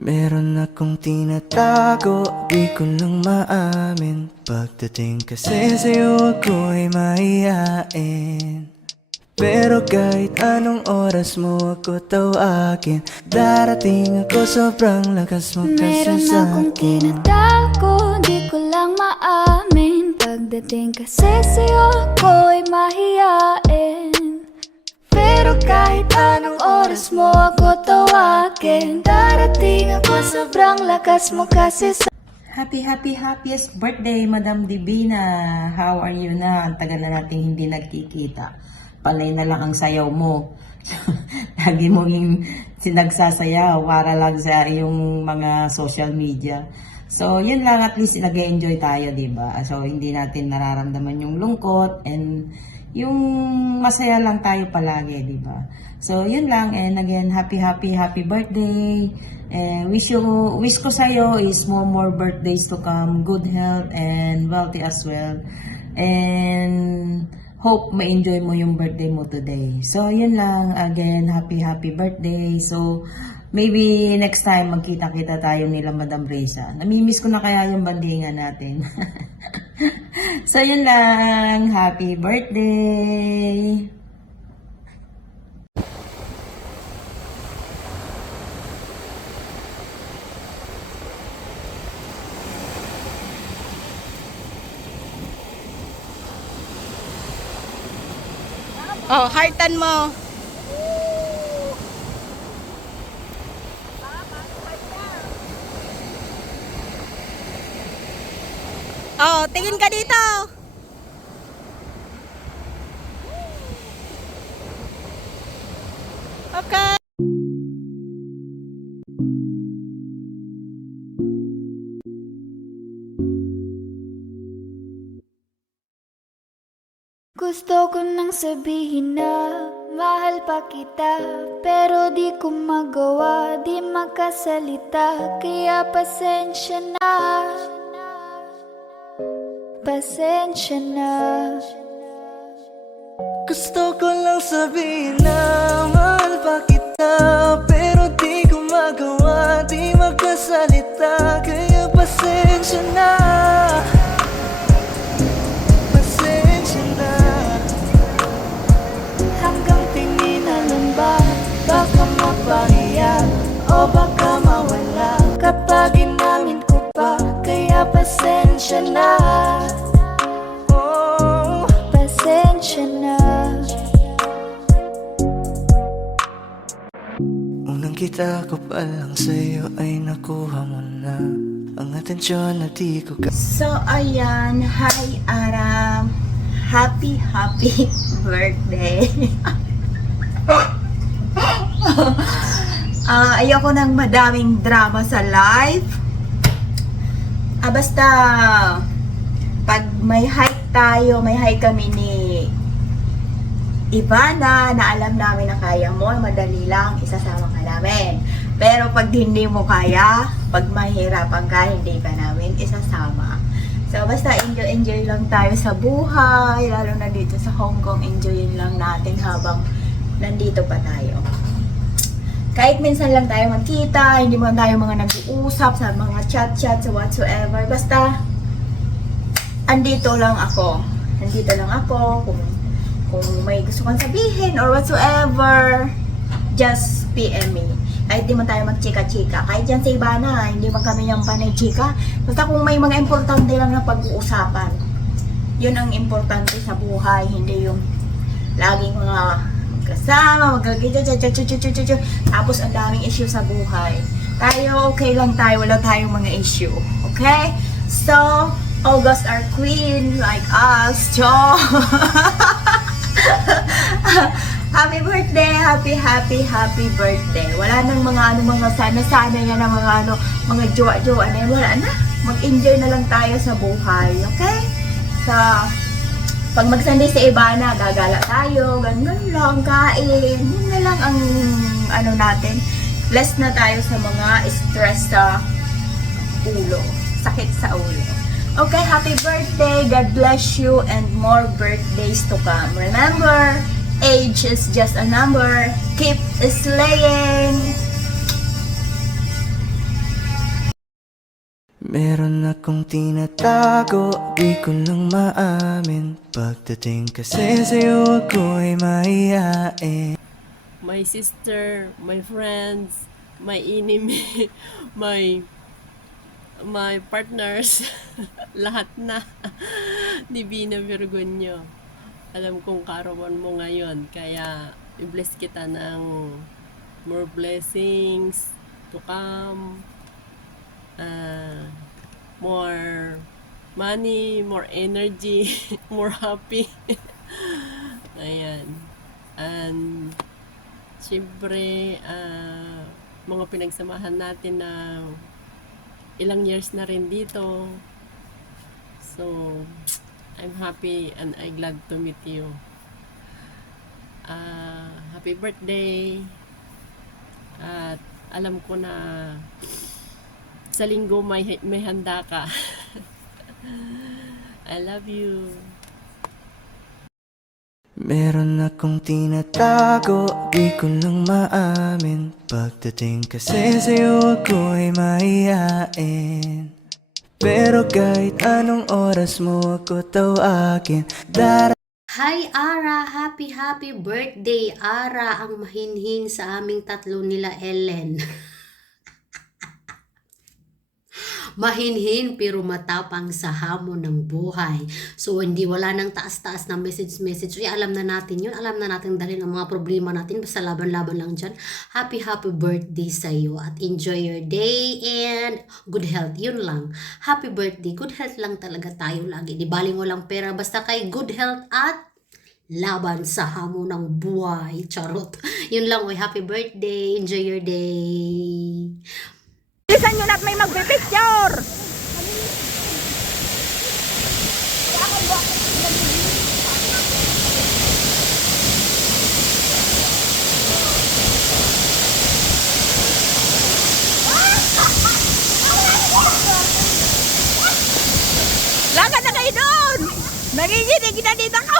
Meron akong tinatago, di ko lang maamin. Pagdating kasi sa'yo ako'y mahihain. Pero kahit anong oras mo ako tawagin, darating ako, sobrang lakas mo kasi Meron sa'kin. akong tinatago, di ko lang maamin. Pagdating kasi sa'yo ako'y mahihain. Pero kahit anong oras mo ako tawagin, darating ako, sobrang lakas mo kasi sa... Happiest birthday, Madam Divina. How are you na? Ang tagal na natin hindi nagkikita. Panay na lang ang sayaw mo. Lagi mong sinagsasayaw para lang sa yung mga social media. So, yun lang, at least nag-enjoy tayo, diba? So, hindi natin nararamdaman yung lungkot and yung masaya lang tayo palagi, diba? So, yun lang. And again, happy birthday. And wish ko sa'yo is more birthdays to come. Good health and wealthy as well. And hope ma-enjoy mo yung birthday mo today. So, yun lang. Again, happy birthday. So, maybe next time magkita-kita tayo nila Madam Reza. Namimiss ko na kaya yung bandingan natin. So, yun lang. Happy birthday! Oh, heartan mo. Oh, tingin ka dito. Okay. Gusto ko nang sabihin na mahal pa kita, pero di ko magawa, di makasalita. Kaya pasensya na, pasensya na. Gusto ko lang sabihin na mahal pa kita, pero di ko magawa, di magkasalita. Kaya pasensya na, pasensya na. Hanggang tingin na lang ba, baka mapahiya o baka mawala kapag inamin ko pa. Kaya pasensya na, Oh, pasensya na. unang kita ko pa lang sa'yo ay nakuha mo na ang atensyon na di ko So, ayan. Hi, Aram. Happy birthday. Ayoko ng madaming drama sa life. Basta, pag may hike tayo, may hike kami ni Ivana, na alam namin na kaya mo, madali lang, isasama ka namin. Pero pag hindi mo kaya, pag mahirapan ka, hindi ka namin isasama. So, basta enjoy lang tayo sa buhay, lalo na dito sa Hong Kong, enjoyin lang natin habang nandito pa tayo. Kahit minsan lang tayo magkita, hindi mo tayo mga nag-uusap sa mga chat sa whatsoever, basta andito lang ako. Nandito lang ako, kung may gusto kang sabihin or whatsoever, just PM me. Kahit di man tayo magchika-chika. Kahit yan sa iba na, hindi man kami yung panay chika. Basta kung may mga importante lang na pag-uusapan. Yun ang importante sa buhay. Hindi yung laging mga magkasama, tapos ang daming issue sa buhay. Tayo, okay lang tayo. Wala tayong mga issue. Okay? So, August our queen, like us. Cho! Happy birthday, happy birthday. Wala nang mga sana yan ng mga jowa-jowa na yan. Wala na. Mag-enjoy na lang tayo sa buhay, okay? Pag mag-Sunday sa Ivana, gagala tayo, ganun lang, kain. Yun na lang ang natin. Blessed na tayo sa mga stress sa ulo, sakit sa ulo. Okay, happy birthday. God bless you and more birthdays to come. Remember, age is just a number. Keep slaying. Meron akong tinatago, di ko lang maamin. Pagdating kasi sa'yo ako'y mahihain. My sister, my friends, my enemy, my partners, lahat na. Di Virgonyo. Alam kong karawan mo ngayon, kaya i-bless kita ng more blessings to come, more money, more energy, more happy. Ayan. And siyempre, mga pinagsamahan natin na ilang years na rin dito. So, I'm happy and I'm glad to meet you. Happy birthday. At alam ko na sa linggo may handa ka. I love you. Meron akong tinatago, di ko lang maamin. Pagdating kasi sa'yo ako'y mahihain. Pero kahit anong oras mo ako tawagin, Hi Ara! Happy birthday! Ara ang mahinhin sa aming tatlo nila Ellen. Mahinhin pero matapang sa hamon ng buhay. So hindi wala nang taas-taas na message. Uy, alam na natin yun. Alam na natin dalhin ang mga problema natin. Basta laban-laban lang dyan. Happy birthday sa iyo. At enjoy your day and good health. Yun lang. Happy birthday. Good health lang talaga tayo lagi. Di baling walang pera. Basta kay good health at laban sa hamon ng buhay. Charot. Yun lang. Uy, happy birthday. Enjoy your day. Bilisan nyo na at may magpipicture! Lakad na kayo doon! Nanginginig na dito ako!